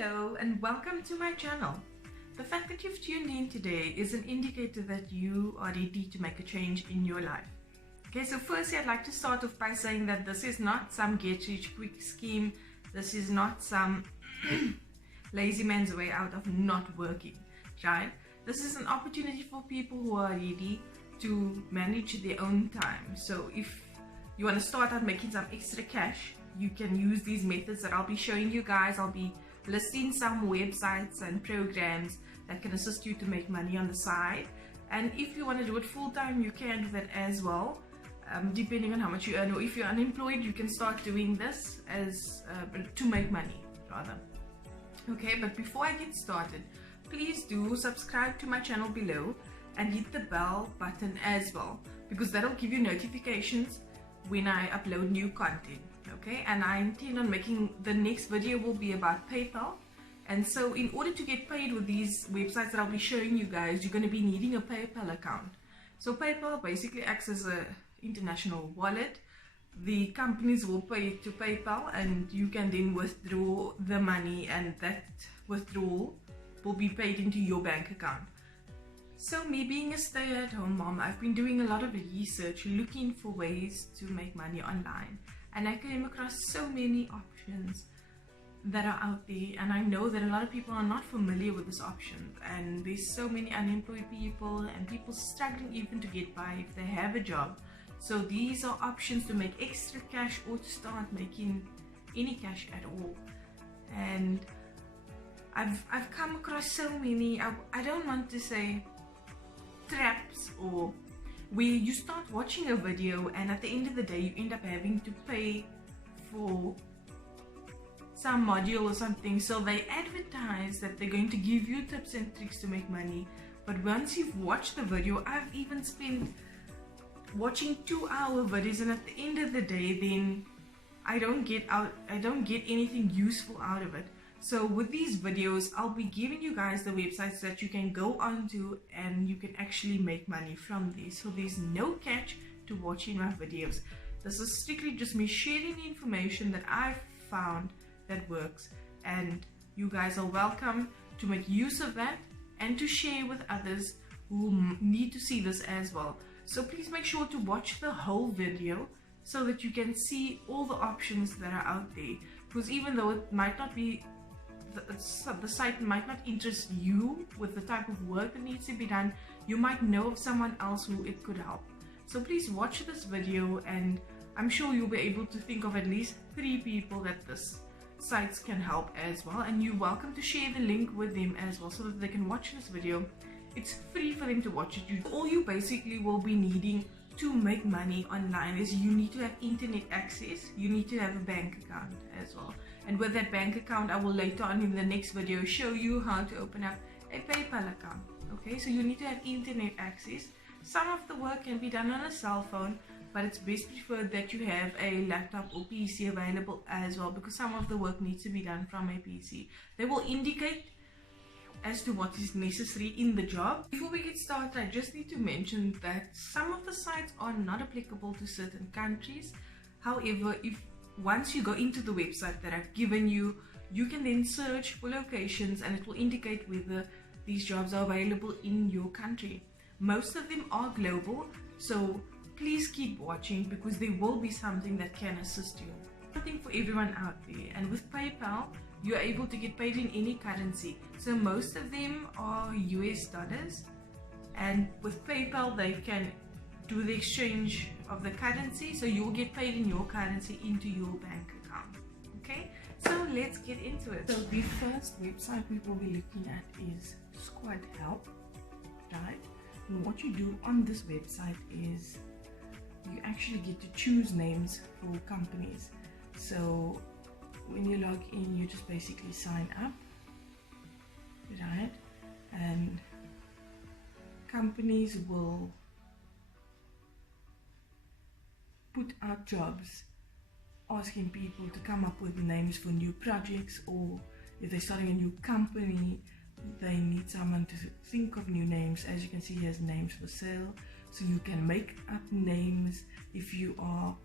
Hello and welcome to my channel. The fact that you've tuned in today is an indicator that you are ready to make a change in your life. Okay, so firstly I'd like to start off by saying that this is not some get rich quick scheme. This is not some lazy man's way out of not working, right? This is an opportunity for people who are ready to manage their own time. So if you want to start out making some extra cash, you can use these methods that I'll be showing you guys. I'll be listing some websites and programs that can assist you to make money on the side. And if you want to do it full-time, you can do that as well, depending on how much you earn. Or if you're unemployed, you can start doing this as to make money rather. Okay, but before I get started, please do subscribe to my channel below and hit the bell button as well, because that'll give you notifications when I upload new content. Okay, and I intend on making the next video will be about PayPal. And so in order to get paid with these websites that I'll be showing you guys, you're going to be needing a PayPal account. So PayPal basically acts as an international wallet. The companies will pay to PayPal and you can then withdraw the money, and that withdrawal will be paid into your bank account. So me being a stay-at-home mom, I've been doing a lot of research looking for ways to make money online. And I came across so many options that are out there, and I know that a lot of people are not familiar with this option, and there's so many unemployed people and people struggling even to get by if they have a job. So these are options to make extra cash or to start making any cash at all. And I've come across so many, I don't want to say traps, or where you start watching a video and at the end of the day you end up having to pay for some module or something. So they advertise that they're going to give you tips and tricks to make money, but once you've watched the video, I've even spent watching 2-hour videos, and at the end of the day then I don't get anything useful out of it. So with these videos, I'll be giving you guys the websites that you can go onto and you can actually make money from these. So there's no catch to watching my videos. This is strictly just me sharing the information that I've found that works, and you guys are welcome to make use of that and to share with others who need to see this as well. So please make sure to watch the whole video so that you can see all the options that are out there, because even though it might not be the site might not interest you with the type of work that needs to be done, you might know of someone else who it could help. So please watch this video, and I'm sure you'll be able to think of at least 3 people that this sites can help as well, and you're welcome to share the link with them as well so that they can watch this video. It's free for them to watch it. All you basically will be needing to make money online is you need to have internet access, you need to have a bank account as well. And with that bank account, I will later on in the next video show you how to open up a PayPal account. Okay, so you need to have internet access. Some of the work can be done on a cell phone, but it's best preferred that you have a laptop or PC available as well, because some of the work needs to be done from a PC. They will indicate as to what is necessary in the job. Before we get started, I just need to mention that some of the sites are not applicable to certain countries. However, once you go into the website that I've given you, you can then search for locations and it will indicate whether these jobs are available in your country. Most of them are global, so please keep watching because there will be something that can assist you. Something for everyone out there. And with PayPal, you're able to get paid in any currency. So most of them are US dollars, and with PayPal they can do the exchange of the currency, so you'll get paid in your currency into your bank account. Okay, so let's get into it. So the first website we will be looking at is Squad Help, right? And what you do on this website is you actually get to choose names for companies. So when you log in, you just basically sign up, right? And companies will put out jobs asking people to come up with names for new projects, or if they're starting a new company, they need someone to think of new names. As you can see, here's names for sale, so you can make up names. If you are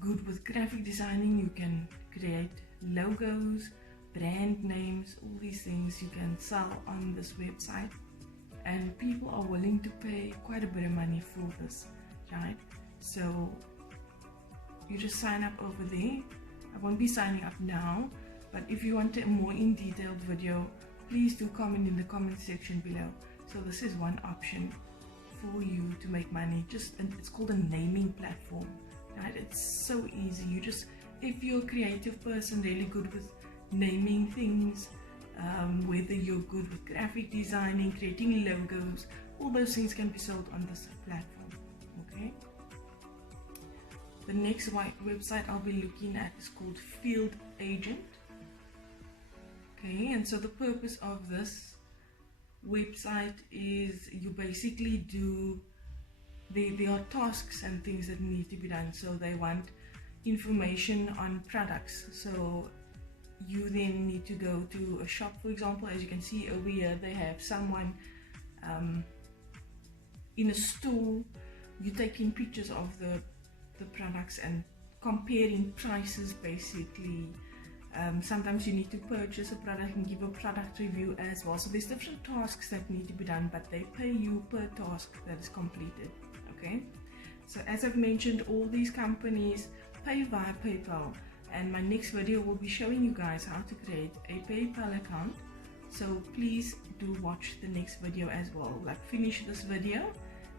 good with graphic designing, you can create logos brand names, all these things you can sell on this website, and people are willing to pay quite a bit of money for this, right? So you just sign up over there. I won't be signing up now, but if you want a more in detailed video, please do comment in the comment section below. So this is one option for you to make money. It's called a naming platform, right? It's so easy. If you're a creative person, really good with naming things, whether you're good with graphic designing, creating logos, all those things can be sold on this platform. Okay. The next website I'll be looking at is called Field Agent. Okay, and so the purpose of this website is you basically do, there are tasks and things that need to be done. So they want information on products. So you then need to go to a shop, for example. As you can see over here, they have someone in a store. You're taking pictures of the products and comparing prices basically. Sometimes you need to purchase a product and give a product review as well. So there's different tasks that need to be done, but they pay you per task that is completed. Okay, so as I've mentioned, all these companies pay via PayPal, and my next video will be showing you guys how to create a PayPal account. So please do watch the next video as well, like finish this video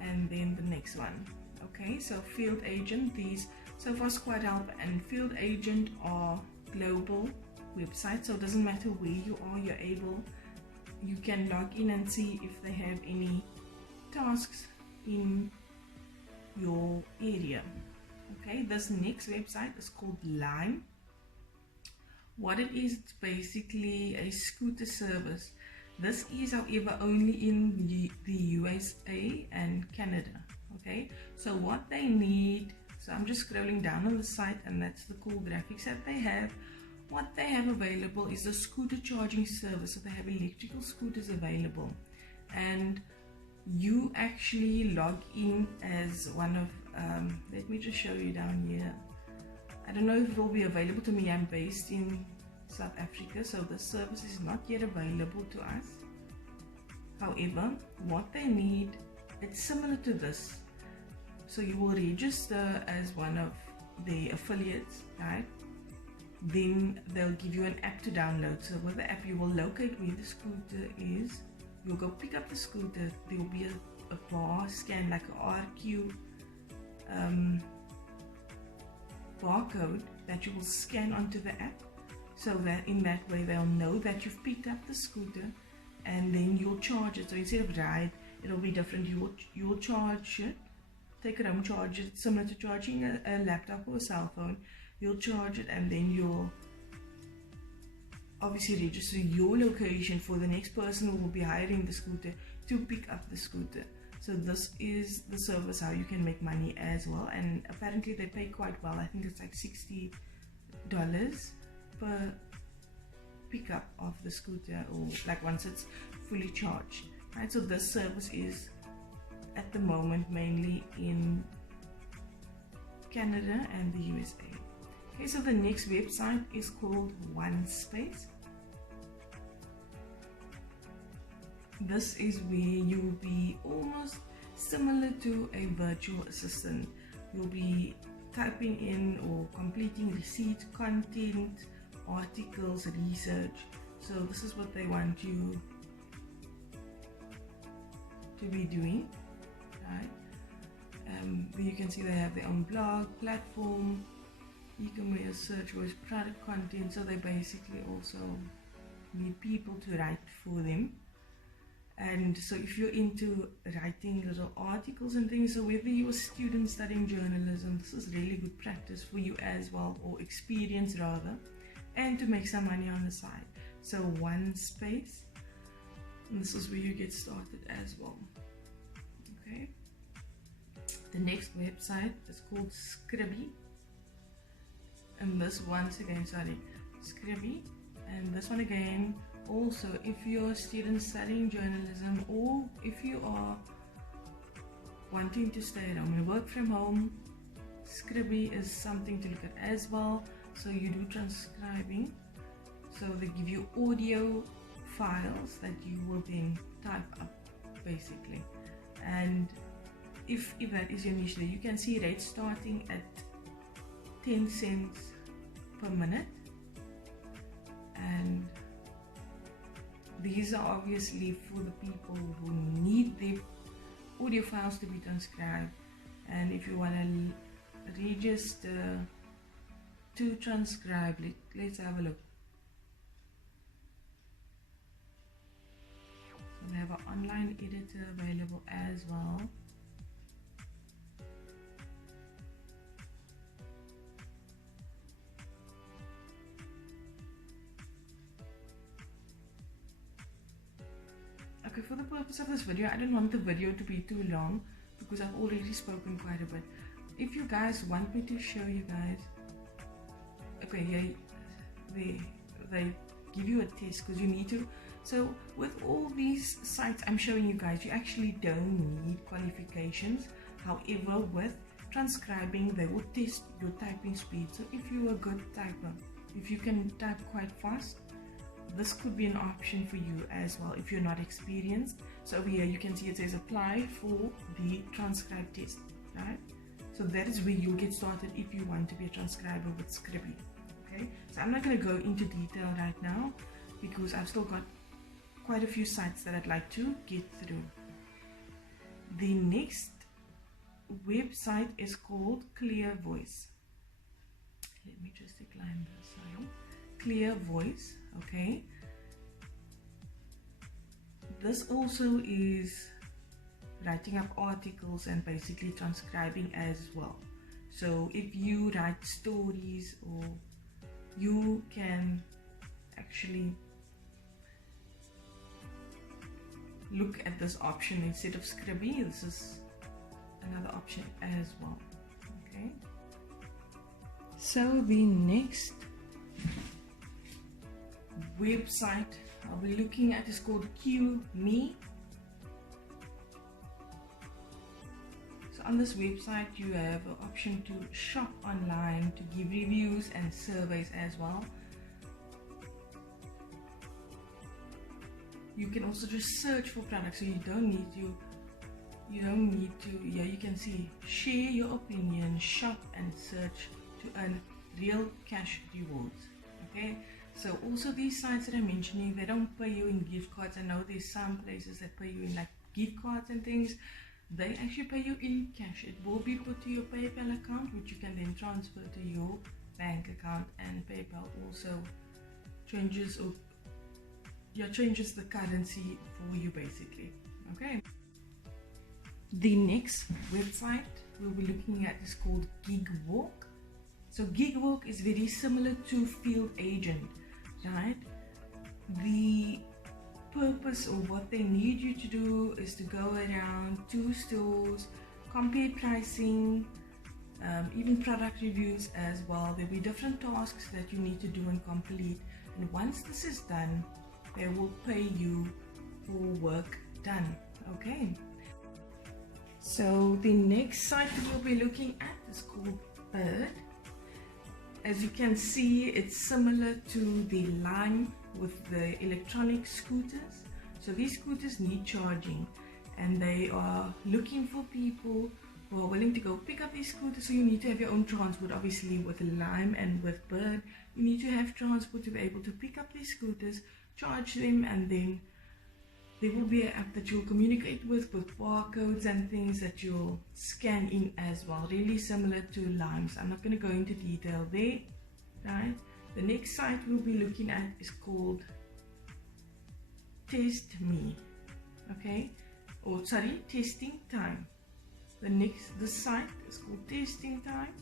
and then the next one. Okay, so Field Agent, these so far quite help, and Field Agent are global websites, so it doesn't matter where you are, you can log in and see if they have any tasks in your area. Okay, this next website is called Lime. What it is, it's basically a scooter service. This is, however, only in the USA and Canada. Okay, so what they need, so I'm just scrolling down on the site, and that's the cool graphics that they have. What they have available is a scooter charging service. So they have electrical scooters available, and you actually log in as one of, let me just show you down here. I don't know if it will be available to me. I'm based in South Africa, so the service is not yet available to us. However, what they need, it's similar to this. So you will register as one of the affiliates, right? Then they'll give you an app to download. So with the app, you will locate where the scooter is. You'll go pick up the scooter. There will be a bar scan, like a RQ barcode that you will scan onto the app. So that in that way they'll know that you've picked up the scooter, and then you'll charge it. So instead of ride, it'll be different. You'll charge it, take it home, charge it, similar to charging a laptop or a cell phone. You'll charge it, and then you'll obviously register your location for the next person who will be hiring the scooter to pick up the scooter. So this is the service how you can make money as well, and apparently they pay quite well. I think it's like $60 per pickup of the scooter, or like once it's fully charged, right? So this service is at the moment mainly in Canada and the USA. Okay, so the next website is called Onespace. This is where you'll be almost similar to a virtual assistant. You'll be typing in or completing receipt, content, articles, research. So this is what they want you to be doing, right? You can see they have their own blog, platform, e-commerce, search voice, product content. So they basically also need people to write for them. And so if you're into writing little articles and things, so whether you're a student studying journalism, this is really good practice for you as well, or experience rather, and to make some money on the side. So Onespace, and this is where you get started as well. Okay, the next website is called Scribby, and this once again, Scribby, and this one again, also if you're a student studying journalism, or if you are wanting to stay at home and work from home, Scribby is something to look at as well. So you do transcribing, So they give you audio files that you will then type up basically. And if that is your niche, you can see rates starting at 10 cents per minute, and these are obviously for the people who need their audio files to be transcribed. And if you want to register to transcribe, let's have a look. So they have an online editor available as well. Okay, for the purpose of this video, I don't want the video to be too long because I've already spoken quite a bit. If you guys want me to show you guys, okay, yeah, they give you a test because you need to. So with all these sites I'm showing you guys, you actually don't need qualifications. However, with transcribing, they will test your typing speed. So if you're a good typer, if you can type quite fast, this could be an option for you as well if you're not experienced. So over here you can see it says apply for the transcribe test, right? So that is where you'll get started if you want to be a transcriber with CueMe. Okay, so I'm not going to go into detail right now because I've still got quite a few sites that I'd like to get through. The next website is called ClearVoice. Let me just decline this side. ClearVoice. Okay, this also is writing up articles and basically transcribing as well. So if you write stories, or you can actually look at this option instead of CueMe. This is another option as well. Okay, so the next website I'll be looking at is called CueMe. So on this website you have an option to shop online, to give reviews and surveys as well. You can also just search for products, so you don't need to, yeah, you can see share your opinion, shop and search to earn real cash rewards. Okay, so also these sites that I'm mentioning, they don't pay you in gift cards. I know there's some places that pay you in like gift cards and things. They actually pay you in cash. It will be put to your PayPal account, which you can then transfer to your bank account, and PayPal also changes the currency for you basically. Okay, the next website we'll be looking at is called GetWalk. So GetWalk is very similar to Field Agent, right? The purpose of what they need you to do is to go around to stores, compare pricing, even product reviews as well. There'll be different tasks that you need to do and complete, and once this is done, they will pay you for work done. Okay, so the next site we'll be looking at is called Bird. As you can see, it's similar to the Lime with the electronic scooters. So these scooters need charging, and they are looking for people who are willing to go pick up these scooters. So you need to have your own transport. Obviously with Lime and with Bird, you need to have transport to be able to pick up these scooters, charge them, and then there will be an app that you'll communicate with barcodes and things that you'll scan in as well. Really similar to Lime. So I'm not going to go into detail there, right? The next site we'll be looking at is called TasteMe. Okay, or sorry, Testing Time. This site is called Testing Time,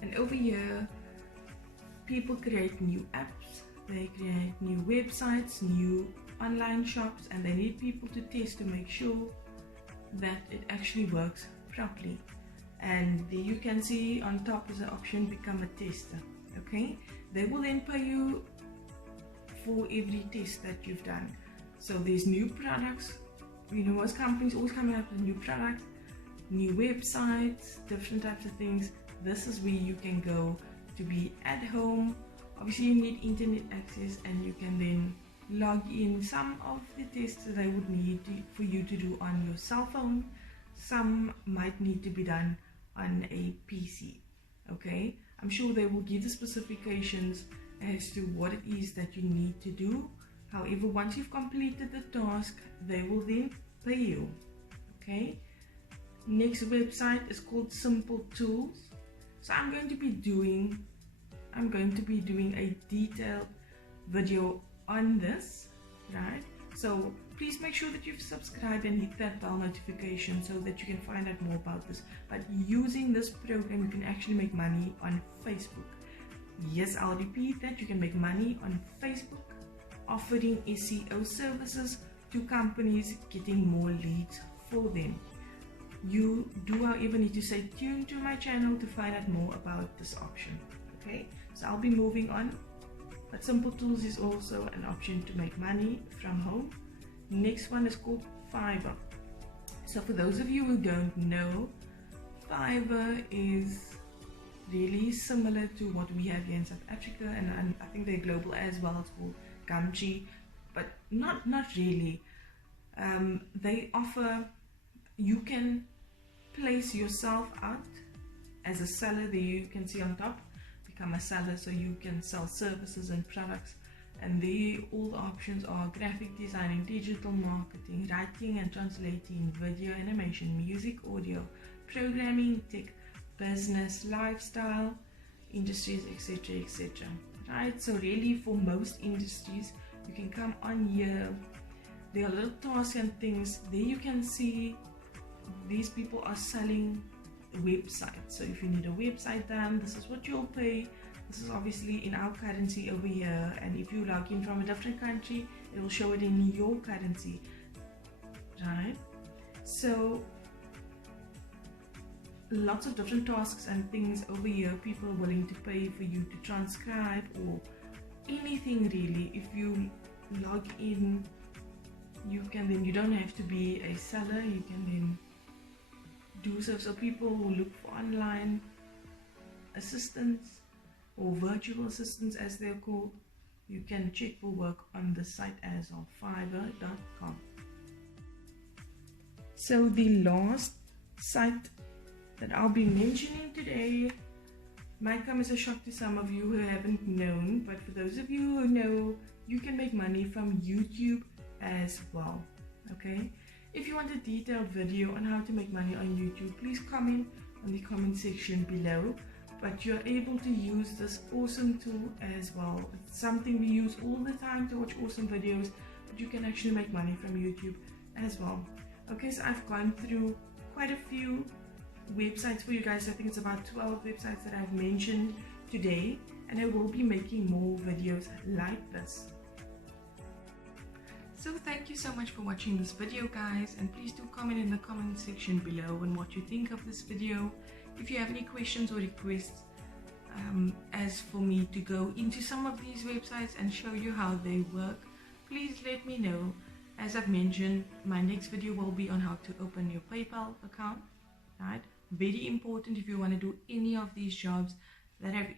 and over here people create new apps, they create new websites, new online shops, and they need people to test to make sure that it actually works properly. And there you can see on top is an option, become a tester. Okay, they will then pay you for every test that you've done. So there's new products, you know, most companies always coming up with new products, new websites, different types of things. This is where you can go to be at home Obviously you need internet access, and you can then log in. Some of the tests they would need for you to do on your cell phone, some might need to be done on a PC. Okay, I'm sure they will give the specifications as to what it is that you need to do. However, once you've completed the task, they will then pay you. Okay, next website is called Simple Tools. So I'm going to be doing a detailed video on this, right? So please make sure that you've subscribed and hit that bell notification so that you can find out more about this. But using this program, you can actually make money on Facebook. Yes, I'll repeat that, you can make money on Facebook, offering SEO services to companies, getting more leads for them. You do, however, need to stay tuned to my channel to find out more about this option. Okay, so I'll be moving on, but Simple Tools is also an option to make money from home. Next one is called Fiverr. So for those of you who don't know, Fiverr is really similar to what we have here in South Africa, and I think they're global as well. It's called Gumtree, but not really. They offer, you can place yourself out as a seller. There you can see on top, become a seller, so you can sell services and products. And there all the options are graphic designing, digital marketing, writing and translating, video, animation, music, audio, programming, tech, business, lifestyle, industries, etc, etc. Right, so really for most industries, you can come on here. There are little tasks and things there. You can see these people are selling websites. So if you need a website done, this is what you'll pay. This is obviously in our currency over here, and if you log in from a different country, it will show it in your currency, right? So lots of different tasks and things over here. People are willing to pay for you to transcribe or anything really. If you log in, you don't have to be a seller, you can then do so people who look for online assistants or virtual assistants as they're called, you can check for work on the site as of fiverr.com. So the last site that I'll be mentioning today might come as a shock to some of you who haven't known, but for those of you who know, you can make money from YouTube as well. Okay, if you want a detailed video on how to make money on YouTube, please comment on the comment section below. But you're able to use this awesome tool as well. It's something we use all the time to watch awesome videos, but you can actually make money from YouTube as well. Okay, so I've gone through quite a few websites for you guys. I think it's about 12 websites that I've mentioned today, and I will be making more videos like this. So thank you so much for watching this video, guys, and please do comment in the comment section below on what you think of this video. If you have any questions or requests as for me to go into some of these websites and show you how they work, please let me know. As I've mentioned, my next video will be on how to open your PayPal account, right? Very important if you want to do any of these jobs that I've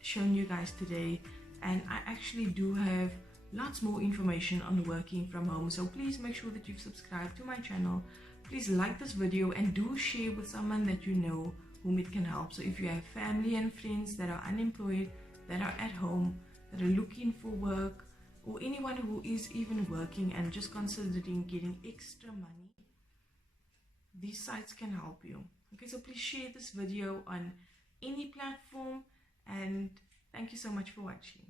shown you guys today. And I actually do have lots more information on working from home, so please make sure that you've subscribed to my channel. Please like this video and do share with someone that you know whom it can help. So if you have family and friends that are unemployed, that are at home, that are looking for work, or anyone who is even working and just considering getting extra money, these sites can help you. Okay, so please share this video on any platform, and thank you so much for watching.